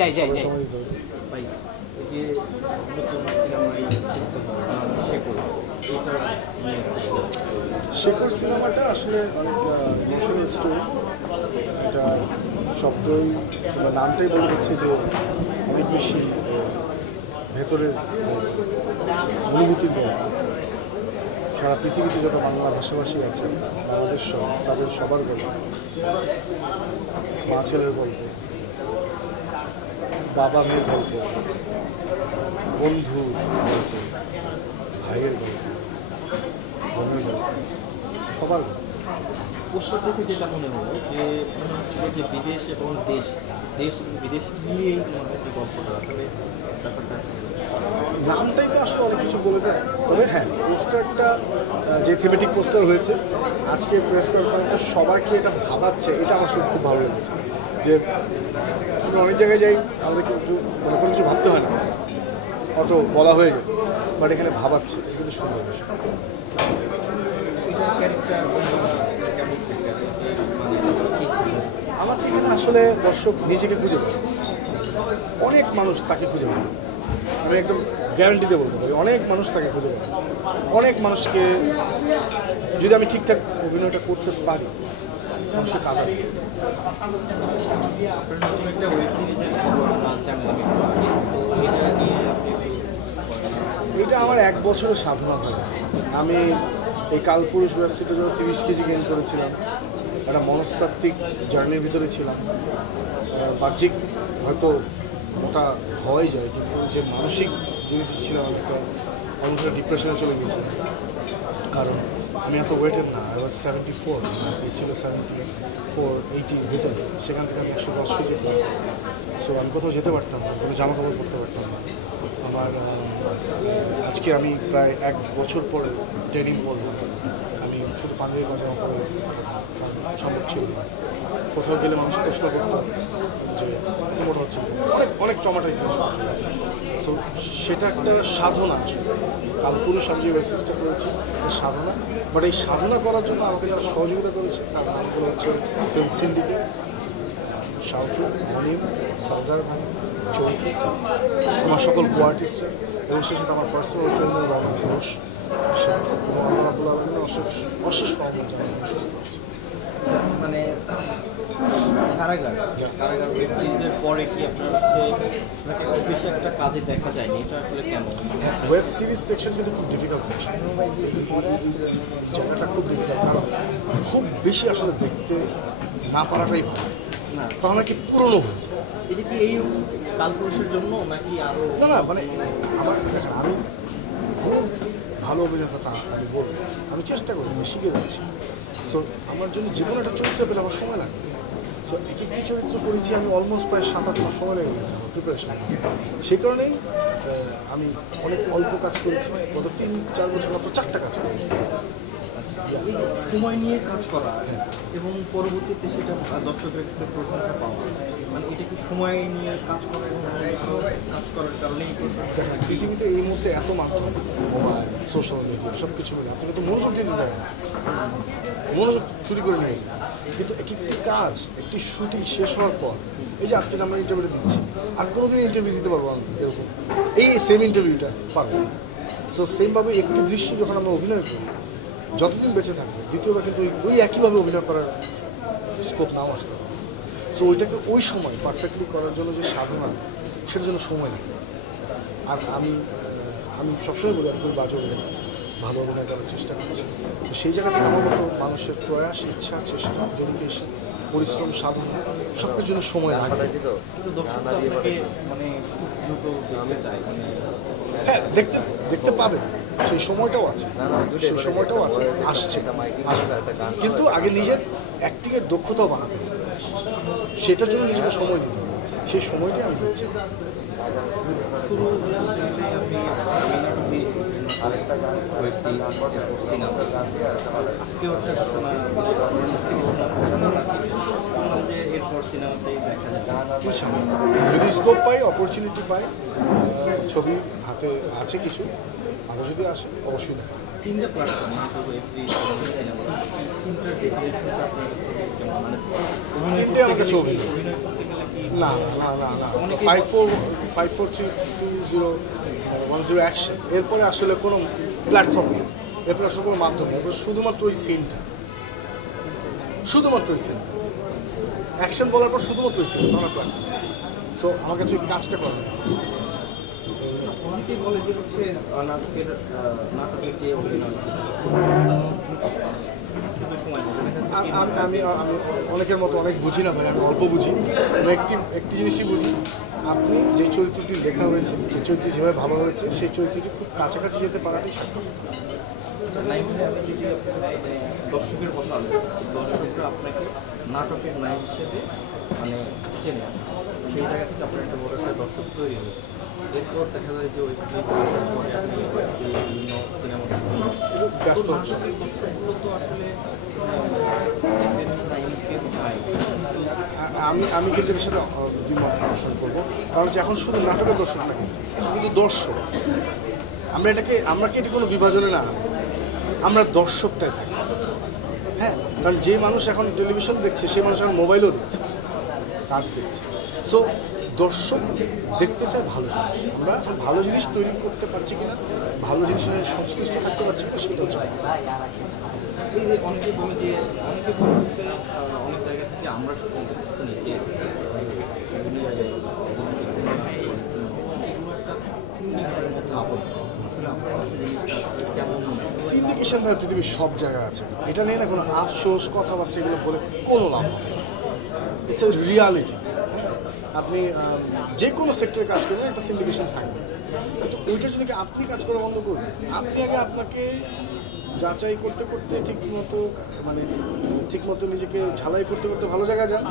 যাই যাই যাই সময় দিতে হবে। ভাই এই যে নতুন সিনেমায় যুক্ত হওয়া শেকড় এটা নিয়ে একটু বলেন। শেখর সিনেমাটা আসলে অনেক ইমোশনাল স্টোরি। এটা শব্দই কিংবা নামটাই বলে দিচ্ছে যে অনেক বেশি ভেতরের অনুভূতির গল্প। সারা পৃথিবীতে যত বাংলা ভাষাভাষী আছে বাংলাদেশ সহ তাদের সবার গল্প, মা ছেলের গল্প, বাবা মেয়ের গল্প, বন্ধুর গল্প, ভাইয়ের গল্প, বোনের গল্প, সবার গল্প। পোস্টার দেখে যেটা মনে হলো যে মনে হচ্ছিল যে বিদেশ এবং দেশ দেশ বিদেশ মিলিয়েই মনে হয় গল্পটা আসলে ব্যাপারটা নামটাই তো আসলে অনেক কিছু বলে দেয়। তবে হ্যাঁ, পোস্টারটা যে থিমেটিক পোস্টার হয়েছে আজকে প্রেস কনফারেন্সে সবাইকে এটা ভাবাচ্ছে, এটা আমার সত্যি খুব ভালো লেগেছে। যে আমি অনেক জায়গায় যাই, আমাদেরকে মানে কোনো কিছু ভাবতে হয় না, অত বলা হয়ে যায়, বাট এখানে ভাবাচ্ছে, এটা কিন্তু সুন্দর বিষয়। ক্যারেক্টার কেমন থাকে মানে দর্শক কী ছিল আমাকে এখানে আসলে দর্শক নিজেকে খুঁজে পায়, অনেক মানুষ তাকে খুঁজে পায়। আমি একদম গ্যারান্টি দিয়ে বলতে পারি অনেক মানুষ তাকে খুঁজে পায়। অনেক মানুষকে যদি আমি ঠিকঠাক অভিনয়টা করতে পারি মানুষকে কাঁদাবে। আপনার নতুন একটা ওয়েব সিরিজের খবর জানলাম একটু আগে, এটা নিয়ে আপনি একটু বলেন। এটা আমার 1 বছরের সাধনা হয়। আমি এই কালপুরুষ ওয়েবসাইটের জন্য 30 কেজি গেইন করেছিলাম। একটা মনস্তাত্ত্বিক জার্নির ভিতরে ছিলাম। বাহ্যিক হয়তো মোটা হওয়াই যায়, কিন্তু যে মানসিক জিনিস ছিলাম একটা অলমোস্ট ডিপ্রেশনে চলে গেছিলাম। কারণ আমি এত ওয়েটের না, আই ওয়াজ 74, এই ছিল 74-80 ভিতরে। সেখান থেকে আমি 110 কেজি প্লাস। সো আমি কোথাও যেতে পারতাম না, কোনো জামা কাপড় পরতে পারতাম না। আমার আজকে আমি প্রায় 1 বছর পরে ট্রেনিং করলাম। আমি শুধু পাঞ্জাবি পাজামা পরে সম্ভব ছিল না। কোথাও গেলে মানুষ প্রশ্ন করতো যে এত মোটা হচ্ছে, অনেক অনেক ট্রমাটাইজেশন। সো সেটা একটা সাধনা। আসলে কালপুরুষ আমি যে ওয়েবসাইটটা করেছি এটা সাধনা, বাট এই সাধনা করার জন্য আমাকে যারা সহযোগিতা করেছে তার নামগুলো হচ্ছে ফিল্ম সিন্ডিকেট, শাওকি, মনিম, সালজার ভাই, চৌকি, আমার সকল কো আর্টিস্টরা, এবং সেই সাথে আমার পার্সোনাল ট্রেনার রমন ঘোষ, এবং আমার আব্দুল আলমের অশেষ ফর্ম জানাই সুস্থ আছে। মানে কারাগার কারাগার ওয়েব সিরিজের পরে কি আপনার হচ্ছে আপনাকে খুব বেশি একটা কাজে দেখা যায়নি, এটা আসলে কেমন? ওয়েব সিরিজ সেকশন কিন্তু খুব ডিফিকাল্ট সেকশন, জায়গাটা খুব ডিফিকাল্ট। কারণ খুব বেশি আসলে দেখতে না পারাটাই ভালো, না তাহলে কি পুরনো হয়ে যায়। এটা কি এই কালপুরুষের জন্য নাকি আরও? না না, মানে আমার দেখেন, আমি খুব ভালো অভিনেতা তা আমি বলবো, আমি চেষ্টা করেছি, শিখে যাচ্ছি। সো আমার জন্য যে কোনো একটা চরিত্র পেলে আমার সময় লাগে। সো এক একটি চরিত্র করেছি আমি অলমোস্ট প্রায় 7-8 মাস সময় লেগে গেছে আমার প্রিপারেশন। সেই কারণেই আমি অনেক অল্প কাজ করেছি, গত 3-4 বছর মাত্র 4টা কাজ করেছি। এই যে সময় নিয়ে কাজ করা এবং পরবর্তীতে সেটা দর্শকের কাছে প্রশংসা পাওয়া, মানে এটা কি সময় নিয়ে কাজ করা এবং কাজ করার কারণেই প্রশংসা? দেখেন, পৃথিবীতে এই মুহূর্তে এত মাধ্যম, মোবাইল, সোশ্যাল মিডিয়া, সব কিছু মিলে আপনাকে তো মনোযোগ দিতে দেয় না, মনোযোগ চুরি করে নিয়ে যায়। কিন্তু একটি কাজ, একটি শুটিং শেষ হওয়ার পর, এই যে আজকে যে আমরা ইন্টারভিউটা দিচ্ছি, আর কোনোদিন ইন্টারভিউ দিতে পারবো না এরকম, এই সেম ইন্টারভিউটা পারবো। সো সেমভাবে একটি দৃশ্য যখন আমরা অভিনয় করি, যতদিন বেঁচে থাকবে দ্বিতীয়বার কিন্তু ওই একইভাবে অভিনয় করার স্কোপ নাও আসতে হবে। সো ওইটাকে ওই সময় পারফেক্টলি করার জন্য যে সাধনা, সেটার জন্য সময় লাগে। আর আমি সবসময় বলি আমি খুবই বাজে অভিনেতা, ভালো অভিনয় করার চেষ্টা করছি। তো সেই জায়গা থেকে আমার মতো মানুষের প্রয়াস, ইচ্ছা, চেষ্টা, ডেডিকেশন, পরিশ্রম, সাধনা সব কিছুর জন্য সময় লাগে। কিন্তু দর্শক তো আপনাকে মানে খুব দ্রুত দেখতে চায়, মানে হ্যাঁ, দেখতে পাবে, সেই সময়টাও আছে, সেই সময়টাও আছে, আসছে, আসবে। কিন্তু আগে নিজের অ্যাক্টিংয়ের দক্ষতাও বানাতে হবে, সেটার জন্য নিজেকে সময় দিতে হবে। সেই সময়টাই আমি দিচ্ছি। শুরু আপনি ওয়েব সিরিজ সিনেমা আজকেও একটা ঘোষণা যে এরপর সিনেমাতেই দেখা যাবে। ইনশাআল্লাহ যদি স্কোপ পাই, অপরচুনিটি পাই, ছবি হাতে আছে কিছু, আরও যদি আসে অবশ্যই দেখা। 3টা প্ল্যাটফর্ম ওয়েব সিরিজ সিনেমা, 3টার ডেফিনেশনটা আপনার কাছে কেমন? মানে 3টে আমার কাছে অভিনয়। অভিনয় করতে গেলে কি না না না না না 543201 অ্যাকশন, এরপরে আসলে কোনো প্ল্যাটফর্ম নেই, এরপরে আসলে কোনো মাধ্যম নেই, এরপরে শুধুমাত্র ওই সিনটা, শুধুমাত্র ওই সিনটা অ্যাকশন বলার পর শুধুমাত্র ওই সিনটা, তখন প্ল্যাটফর্ম। সো আমার কাছে ওই কাজটা করা অনেকেই বলে যে হচ্ছে নাটকের যে অভিনয় সময় আমি আমি অনেকের মতো অনেক বুঝি না ভাই, আমি অল্প বুঝি। আমি একটি জিনিসই বুঝি, আপনি যে চরিত্রটি লেখা হয়েছে, যে চরিত্রটি যেভাবে ভাবা হয়েছে, সেই চরিত্রটি খুব কাছাকাছি যেতে পারাটাই সার্থক। দর্শকের কথা, দর্শকরা আপনাকে নাটকের নায়ক হিসেবে মানে চেনে, সেই জায়গা থেকে আপনার একটা বড় একটা দর্শক তৈরি হয়েছে। এরপর দেখা যায় যে ওই বিভিন্ন সিনেমা ব্যস্ত দর্শকগুলো তো আসলে চায়। আমি কিন্তু এর সাথে দ্বিমত পোষণ করবো, কারণ হচ্ছে এখন শুধু নাটকের দর্শক না, কিন্তু দর্শক, আমরা কি এটি কোনো বিভাজনে না, আমরা দর্শকটাই থাকি। হ্যাঁ, কারণ যে মানুষ এখন টেলিভিশন দেখছে, সেই মানুষ এখন মোবাইলও দেখছে, কাজ দেখছে। সো দর্শক দেখতে চায় ভালো জিনিস, আমরা এখন ভালো জিনিস তৈরি করতে পারছি কিনা, ভালো জিনিসের সংশ্লিষ্ট থাকতে পারছি কিনা, সেটা হচ্ছে এই যে অনেকে বলে যে অনেকে বলতে অনেক জায়গা থেকে আমরা শুনি যে সিন্ডিকেশন ভাই পৃথিবীর সব জায়গায় আছে, এটা নিয়ে না কোনো আফসোস কথাবার্তা এগুলো বলে কোনো লাভ নেই। It's a reality. আপনি যে কোনো সেক্টরে কাজ করবেন, একটা সিন্ডিকেশন থাকবে, কিন্তু ওইটার জন্য কি আপনি কাজ করা বন্ধ করবেন? আপনি আগে আপনাকে যাচাই করতে করতে ঠিকমতো নিজেকে ঝালাই করতে করতে ভালো জায়গায় যান,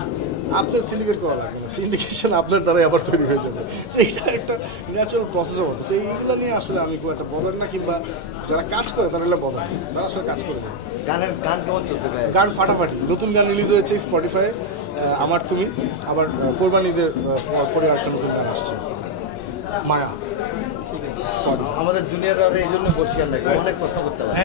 আপনার সিন্ডিকেট করা লাগবে না, সিন্ডিকেশন আপনার দ্বারাই আবার তৈরি হয়ে যাবে। সেইটা একটা ন্যাচারাল প্রসেসের মতো। সেইগুলো নিয়ে আসলে আমি খুব একটা বদার না, কিংবা যারা কাজ করে তারা এগুলো বদার, তারা আসলে কাজ করে যায়। গান কেমন চলতে পারে? গান ফাটাফাটি, নতুন গান রিলিজ হয়েছে স্পটিফাই, আমার তুমি, আবার কোরবানিদের পরে একটা নতুন গান আসছে, মায়া, স্পটিফাই। আমাদের জুনিয়ররা এই জন্য বসে আমরা অনেক প্রশ্ন করতে পারি।